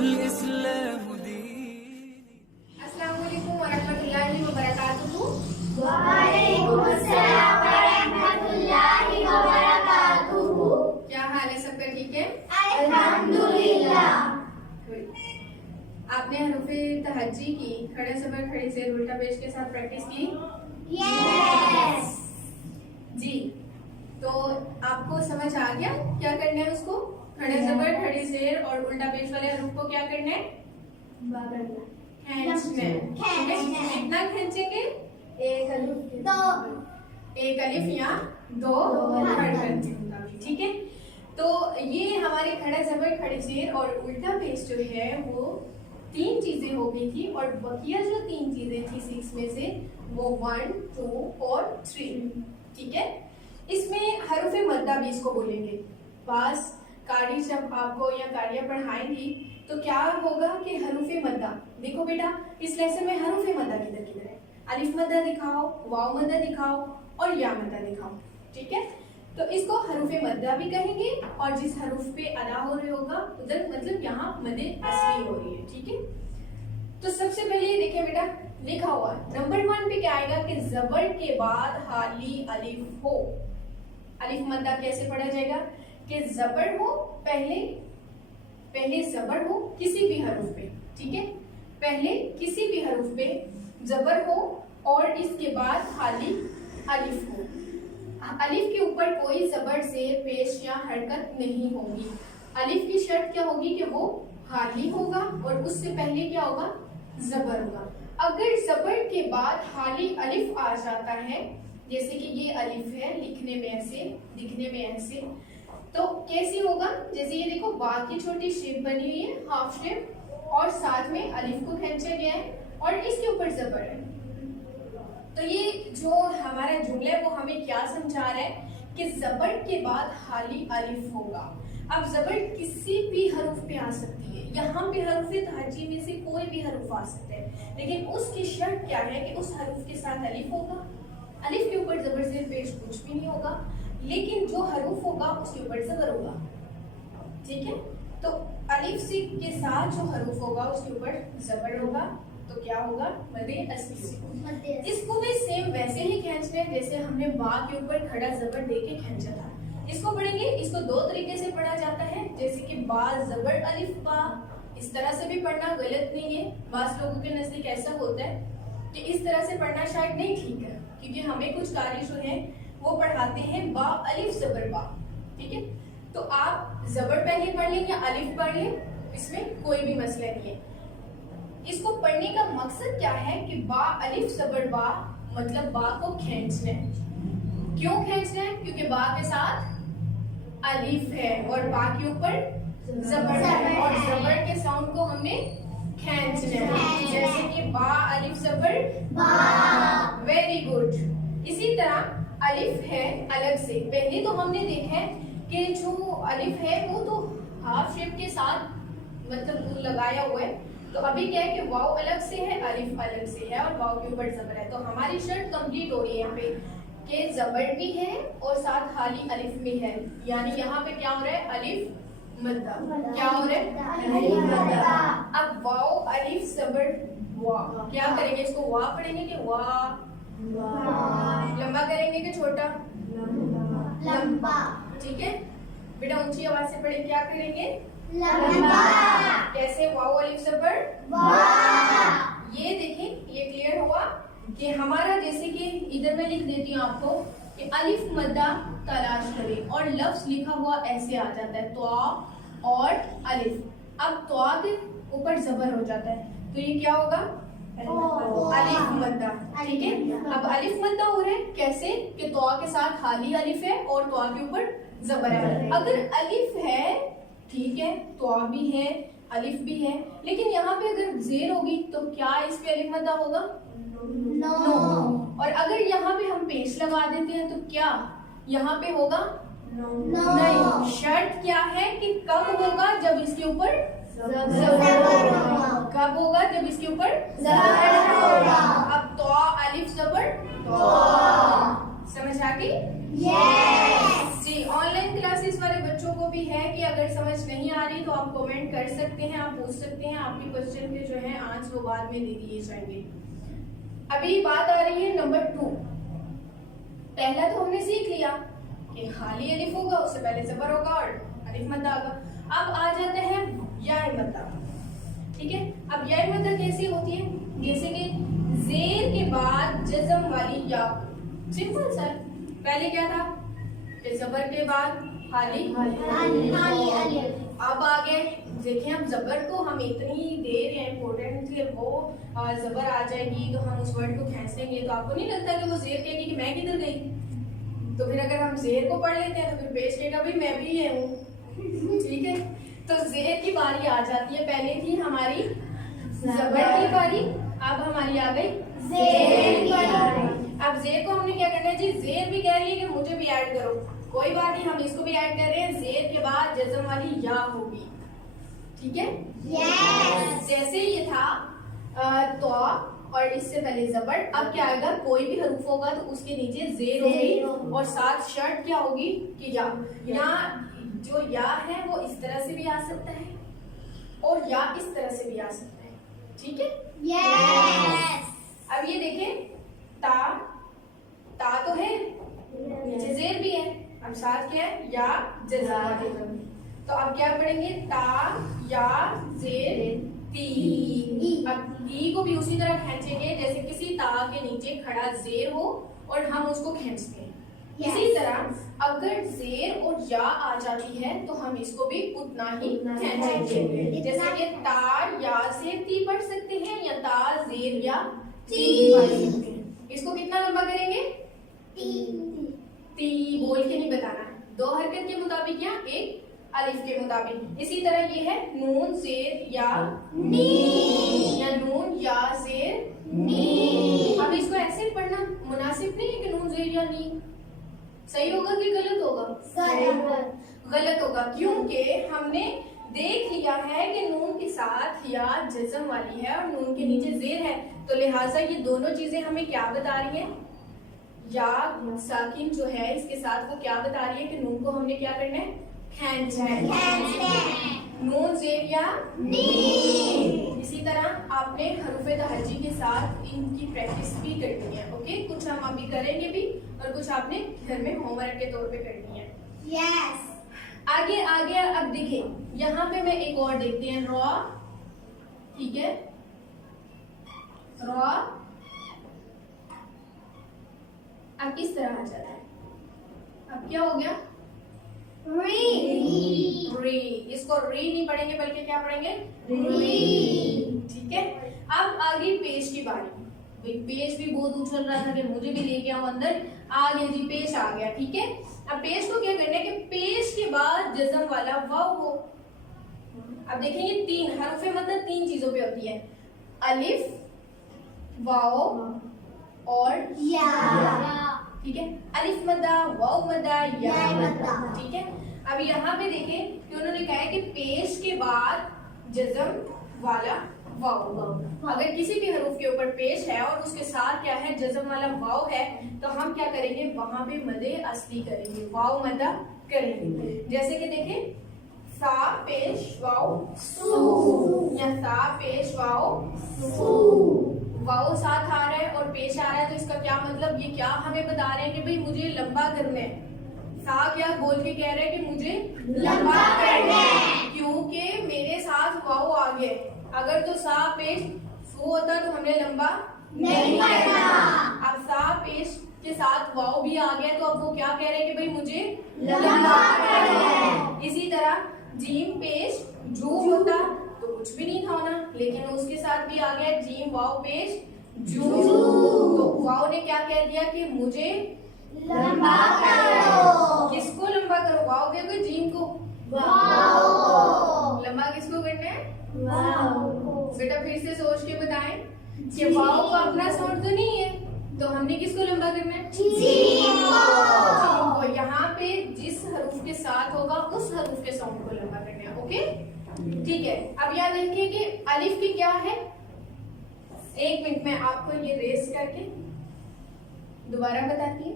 वल्इस्लामु दीनी। अस्सलाम वालेकुम वरहमतुल्लाहि वबरकातुहू। वालेकुमुस्सलाम वरहमतुल्लाहि वबरकातुहू। क्या हाल है सबका, ठीक है? अल्हम्दुलिल्लाह। आपने हरूफे तहज्जी की खड़े ज़बर खड़ी ज़ेर उल्टा पेश के साथ प्रैक्टिस की? यस जी। तो आपको समझ आ गया क्या करना है उसको? खड़े ज़बर खड़ी ज़ेर और उल्टा पेश वाले हरूफ को क्या करना है? खींचना है। कितना खींचेंगे? एक अलिफ या दो हरकत, ठीक है? तो ये हमारे खड़ा ज़बर खड़ी ज़ेर और उल्टा पेश जो है वो 3 चीजें हो गई थी, और बकिया जो 3 चीजें थी 6 में से वो 1, 2 और 3, ठीक है? इसमें हरूफे मद्दा भी इसको बोलेंगे। पास कारी जब आपको या कारियां पढ़ाएंगी तो क्या होगा कि हरूफे मद्दा, देखो बेटा इस लेसन में हरूफे मद्दा किधर किधर है, अलिफ मद्दा दिखाओ, वाव मद्दा दिखाओ और या मद्दा दिखाओ, ठीक है? तो इसको हरूफे मद्दा भी कहेंगे, और जिस हरूफ पे अदा हो रही होगा उधर मतलब यहाँ मद्दे असली हो रही है, ठीक है? तो सबसे पहले देखिए बेटा लिखा हुआ नंबर 1 पे क्या आएगा कि जबर के बाद हाली अलिफ हो। अलिफ मद्दा कैसे पढ़ा जाएगा कि जबर हो, पहले जबर हो किसी भी हरूफ पे, ठीक है? पहले किसी भी हरूफ पे जबर हो और इसके बाद हाली अलिफ हो। अलिफ के ऊपर कोई जबर से पेश या हरकत नहीं होगी। अलिफ की शर्त क्या होगी कि वो हाली होगा और उससे पहले क्या होगा? जबर होगा। अगर जबर के बाद हाली अलिफ आ जाता है, जैसे कि ये अलिफ है, लिखने में ऐसे, दिखने में ऐसे, तो कैसी होगा? जैसे ये देखो बा की छोटी शेप बनी हुई है, हाफ शेप, और साथ में अलिफ को खींचा गया है और इसके ऊपर जबर है। तो ये जो हमारा जुमला है वो हमें क्या समझा रहा है कि जबर के बाद हाली अलिफ होगा। अब जबर किसी भी हरूफ पे आ सकती है, यहाँ पे हरूफ तहज्जी में से कोई भी हरूफ आ सकता है, लेकिन उसकी शर्त क्या है कि उस हरूफ के साथ अलिफ होगा। अलिफ के ऊपर जबर से पेश कुछ भी नहीं होगा, लेकिन जो हरूफ होगा उसके ऊपर जबर होगा, ठीक है? तो अलिफ से के साथ जो हरूफ होगा उसके ऊपर जबर होगा, तो क्या होगा? मद्दे असली। इसको भी सेम वैसे ही खींचना है जैसे हमने बा के ऊपर खड़ा जबर दे के खींचा था। इसको पढ़ेंगे, इसको 2 तरीके से पढ़ा जाता है, जैसे कि बा जबर अलिफ बा, इस तरह से भी पढ़ना गलत नहीं है। बास लोगों के नजदीक ऐसा होता है कि इस तरह से पढ़ना शायद नहीं ठीक है, क्योंकि हमें कुछ कारी जो है वो पढ़ाते हैं बा अलिफ जबर बा, ठीक है? तो आप जबर पहले पढ़ लें या अलिफ पढ़ लें, इसमें कोई भी मसला नहीं है। इसको पढ़ने का मकसद क्या है कि बा अलिफ जबर बा मतलब बा को खींचना है। क्यों खींचना है? क्योंकि बा के साथ अलिफ है और बा के ऊपर जबर है, और जबर के साउंड को हमने खींचना है, जैसे कि बा अलिफ जबर बा। Very good. इसी तरह अलिफ है अलग से, पहले तो हमने देखा है कि जो अलिफ है वो तो हाफ शेप के साथ मतलब लगाया हुआ है, तो अभी क्या है कि वाव अलग से है, अलिफ अलग से है और वाव के ऊपर जबर है। तो हमारी शर्त कंप्लीट हो रही है यहाँ पे कि जबर भी है और साथ हाली अलिफ भी है, यानी यहाँ पे क्या हो रहा है? अलिफ मद्दा। क्या हो रहा है? अलिफ मद्दा। अब वाव अलिफ जबर वा, क्या करेंगे? इसको वा पढ़ेंगे कि वा? लंबा करेंगे कि छोटा? लंबा। ठीक है बेटा, ऊंची आवाज से पढ़े, क्या करेंगे? लंबा। कैसे? वाव अलिफ जबर वाह। ये देखें, ये क्लियर हुआ कि हमारा, जैसे कि इधर मैं लिख देती हूँ आपको कि अलिफ मद्दा तलाश करें, और लफ्ज लिखा हुआ ऐसे आ जाता है त्वा और अलिफ। अब त्वा के ऊपर जबर हो जाता है, तो ये क्या होगा? अलिफ मद्दा, ठीक है? अब अलिफ मद्दा हो रहा है कैसे कि त्वा के साथ हाली अलिफ है और त्वा के ऊपर जबर है। अगर अलिफ है ठीक है, त्वा भी है, अलिफ भी है, लेकिन यहाँ पे अगर जेर होगी तो क्या इस पे अलिफ मद्दा होगा? नो। और अगर यहाँ पे हम पेश लगा देते हैं तो क्या यहाँ पे होगा? नहीं। शर्त क्या है कि कब होगा? जब इसके ऊपर जबर होगा। कब होगा? जब इसके ऊपर जबर होगा। अब त्वा अलिफ जबर समझ आ गई? यस। जी, ऑनलाइन क्लासेस वाले बच्चों को भी है कि अगर समझ नहीं आ रही रही तो आप कमेंट कर सकते हैं, आप पूछ सकते हैं, आपके क्वेश्चन के जो है आंसर वो बाद में दे दिए जाएंगे। अभी बात आ रही है नंबर 2। पहला तो हमने सीख लिया कि खाली अलिफ होगा, उससे पहले जबर होगा और अलिफ मद्दा होगा। अब आ जाता है या मद्दा। ठीक है, अब या मद्दा कैसे होती है? जैसे कि जेर के बाद जज़म वाली या, सिंपल सर। पहले क्या था कि जबर के बाद खाली अब आ गए। देखें, अब जबर को हम इतनी दे रहे हैं इम्पोर्टेंट कि वो जबर आ जाएगी तो हम उस वर्ड को खींचेंगे, तो आपको नहीं लगता कि वो जेर कहेगी कि मैं किधर गई? तो फिर अगर हम जेर को पढ़ लेते हैं तो फिर पेश कहेगा भाई मैं भी ये हूँ। ठीक है, तो जेर की बारी आ जाती है। पहले थी हमारी जबर की बारी, अब हमारी आ गई जेर की बारी। अब जेर को हमने क्या करना है जी? जेर भी कह रही है कि मुझे भी ऐड करो, कोई बात नहीं, हम इसको भी ऐड कर रहे हैं। जेर के बाद जज़म वाली या होगी। ठीक है, Yes. जैसे ये था तो और इससे पहले जबर, अब क्या आएगा? कोई भी हरूफ होगा तो उसके नीचे जेर होगी और साथ शर्त क्या होगी कि या। जो या है वो इस तरह से भी आ सकता है और या इस तरह से भी आ सकता है। ठीक है, Yes. अब ये देखें, ता तो है, नीचे जेर भी है, अब साथ क्या है? या जज़म। तो अब क्या पढ़ेंगे? ता या जेर ती। अब ती को भी उसी तरह खींचेंगे जैसे किसी ता के नीचे खड़ा जेर हो और हम उसको खींचते हैं। इसी तरह अगर जेर और या आ जाती है तो हम इसको भी उतना ही खींचेंगे। जैसे कि ता या से ती पढ़ सकते हैं या ता जेर या ती पढ़ सकते हैं। इसको कितना लंबा करेंगे? ती बोल के नहीं बताना, 2 हरकत के मुताबिक या एक अलिफ के मुताबिक। इसी तरह ये है नून जेर या नी या नून या जेर नी। अब इसको ऐसे पढ़ना मुनासिब नहीं है कि नून जेर या नी। सही होगा कि गलत होगा? गलत होगा, क्योंकि हमने देख लिया है कि नून के साथ या जज़म वाली है और नून के नीचे जेर है, तो लिहाजा ये दोनों चीजें हमें क्या बता रही हैं? या साकिन जो है इसके साथ वो क्या बता रही है कि नून को हमने क्या करना है? खींचना है। नून जेर या नी। इसी तरह आपने हरूफे तहज्जी के साथ इनकी प्रैक्टिस भी करनी है। ओके, कुछ हम अभी करेंगे भी और कुछ आपने घर में होमवर्क के तौर पे करनी है। Yes. आगे आ गया। अब देखिए यहाँ पे मैं एक और देखते हैं, रॉ। ठीक है, रॉ अब किस तरह आ जाता है? अब क्या हो गया? री। इसको री नहीं पढ़ेंगे बल्कि क्या पढ़ेंगे? री। ठीक है, अब आगे पेश की बारी। पेश भी बहुत उछल रहा था कि मुझे भी लेके आओ अंदर। आ गया जी, पेश आ गया। ठीक है, अब पेश को क्या करना है कि पेश के बाद जज़म वाला वाव हो। अब देखें ये 3 हरफे मतलब 3 चीजों पे होती है, अलिफ, वाव और या। ठीक है, अलिफ मद्दा, वाव मद्दा, या मद्दा। ठीक है, अब यहाँ पे देखें कि उन्होंने कहा है कि पेश के बाद जज़म वाला वाव। अगर किसी भी हरूफ के ऊपर पेश है और उसके साथ क्या है? जज़म वाला वाव है, तो हम क्या करेंगे? वहां पे मदे असली करेंगे, वाव मद्दा करेंगे। जैसे कि देखें, सा पेश वाव सू या सा पेश वाव सू। वाव साथ आ रहा है और पेश आ रहा है, तो इसका क्या मतलब? ये क्या हमें बता रहे हैं कि भाई मुझे लंबा करना है। सा क्या बोल के कह रहे हैं कि मुझे लंबा करना है, क्योंकि मेरे साथ वाव आ गया। अगर तो सा पेश सू होता तो हमने लंबा नहीं करना। अब सा पेश के साथ वाव भी आ गया, तो अब वो क्या कह रहे हैं कि भाई मुझे लंबा करना है। इसी तरह जीम पेश जू होता तो कुछ भी नहीं था होना, लेकिन उसके साथ भी आ गया जीम वाव पेश जू, तो वाव ने क्या कह दिया कि मुझे लंबा करो। किसको लंबा करो? वाव के को जीम को? वाव। लंबा किसको करना है? वाव। बेटा फिर से सोच के बताएं कि वाव का अपना साउंड तो नहीं है, तो हमने किसको लंबा करना है? जीम को। यहाँ पे जिस हरूफ के साथ होगा उस हरूफ के साउंड को लंबा करना है। ओके, ठीक है, अब याद रखिए कि अलिफ की क्या है? 1 मिनट में आपको ये रेस करके दोबारा बताती है।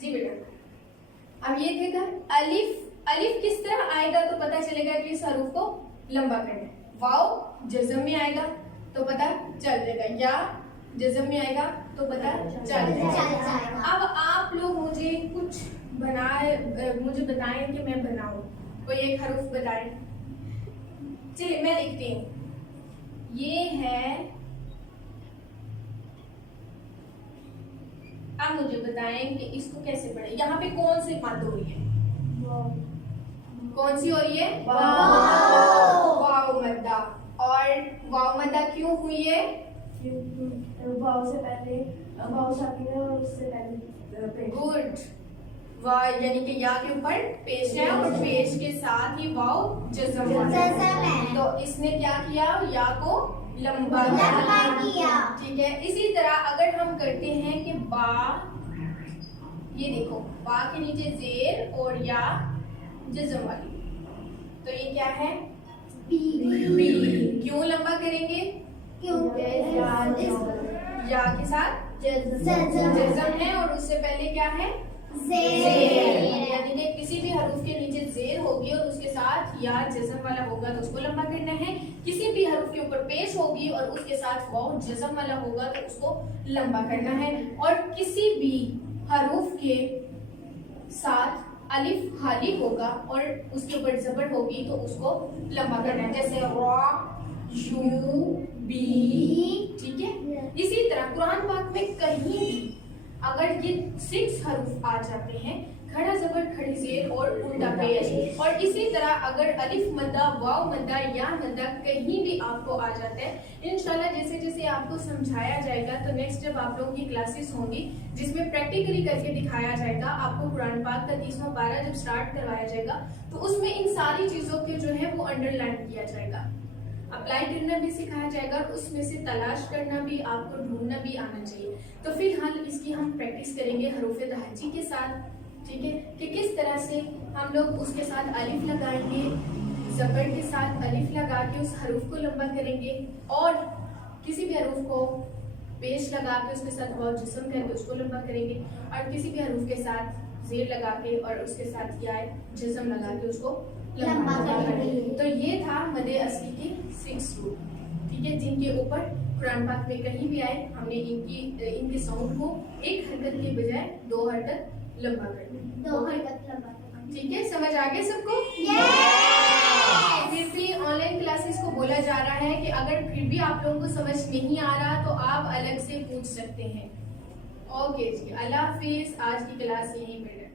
जी बेटा, अब ये थे घर। अलिफ, अलिफ किस तरह आएगा तो पता चलेगा कि इस हरूफ को लंबा करना है। वाव जज़म में आएगा तो पता चल जाएगा, या जज़म में आएगा तो पता चल जाएगा। अब आप लोग मुझे कुछ मुझे बताएं कि मैं बनाऊं, कोई एक हरूफ बताएं। चलिए मैं लिखती हूँ। ये है, आप मुझे बताएं कि इसको कैसे पढ़े। यहाँ पे कौन सी मद हो रही है? कौन सी हो रही है? वाव मद्दा। और वाव मद्दा क्यों हुई है? वाव से पहले वाव साकिन है और उससे पहले गुड। वाव यानी कि या के ऊपर पेश है और पेश के साथ ही वाव जज़म है। तो इसने क्या किया? या को लंबा किया। ठीक है। इसी तरह अगर हम करते हैं कि बा, ये देखो बा के नीचे जेर और या जज़म वाली, तो ये क्या है? बी। क्यों लंबा करेंगे? या के साथ जज़म है और उससे पहले क्या है? यानी कि किसी भी हरूफ के नीचे जेर होगी और उसके साथ या जज़म वाला होगा तो उसको लंबा करना है। किसी भी हरूफ के ऊपर पेश होगी और उसके साथ वाव जज़म वाला होगा तो उसको लंबा करना है। और किसी भी हरूफ के साथ अलिफ खाली होगा और उसके ऊपर जबर होगी तो उसको लंबा करना है, जैसे रा, यू, बी। ठीक है। इसी तरह कुरान पाक में कहीं भी अगर ये 6 हरूफ आ जाते हैं, खड़ा जबर खड़ी जेर और उल्टा पेश, और इसी तरह अगर अलिफ मद्दा, वाव मद्दा, या मद्दा कहीं भी आपको आ जाता है, इंशाल्लाह जैसे जैसे आपको समझाया जाएगा तो नेक्स्ट जब आप लोगों की क्लासेस होंगी जिसमें प्रैक्टिकली करके दिखाया जाएगा, आपको कुरान पाक का 30वां पारा जब स्टार्ट करवाया जाएगा तो उसमें इन सारी चीजों के जो है वो अंडरलाइन किया जाएगा, अप्लाई करना भी सिखाया जाएगा और उसमें से तलाश करना भी, आपको ढूंढना भी आना चाहिए। तो फिलहाल इसकी हम प्रैक्टिस करेंगे हरूफ तहज्जी के साथ, ठीक है, कि किस तरह से हम लोग उसके साथ अलिफ लगाएंगे, जबर के साथ अलिफ लगा के उस हरूफ को लंबा करेंगे, और किसी भी हरूफ को पेश लगा के उसके साथ वाव जिस्म करके उसको लंबा करेंगे, और किसी भी हरूफ के साथ जेर लगा के और उसके साथ या जिस्म लगा के उसको लंबा करेंगे। तो ये था मदे असली के 6 रूल, ठीक है, जिनके ऊपर कुरान पाक में कहीं भी आए हमने इनके साउंड को एक हरकत के बजाय 2 हरकत लंबा कर दिया। ठीक है, समझ आ गया सबको? फिर भी ऑनलाइन क्लासेस को बोला जा रहा है कि अगर फिर भी आप लोगों को समझ नहीं आ रहा तो आप अलग से पूछ सकते हैं। ओके जी, अल्लाह हाफिज। आज की क्लास यहीं पे है।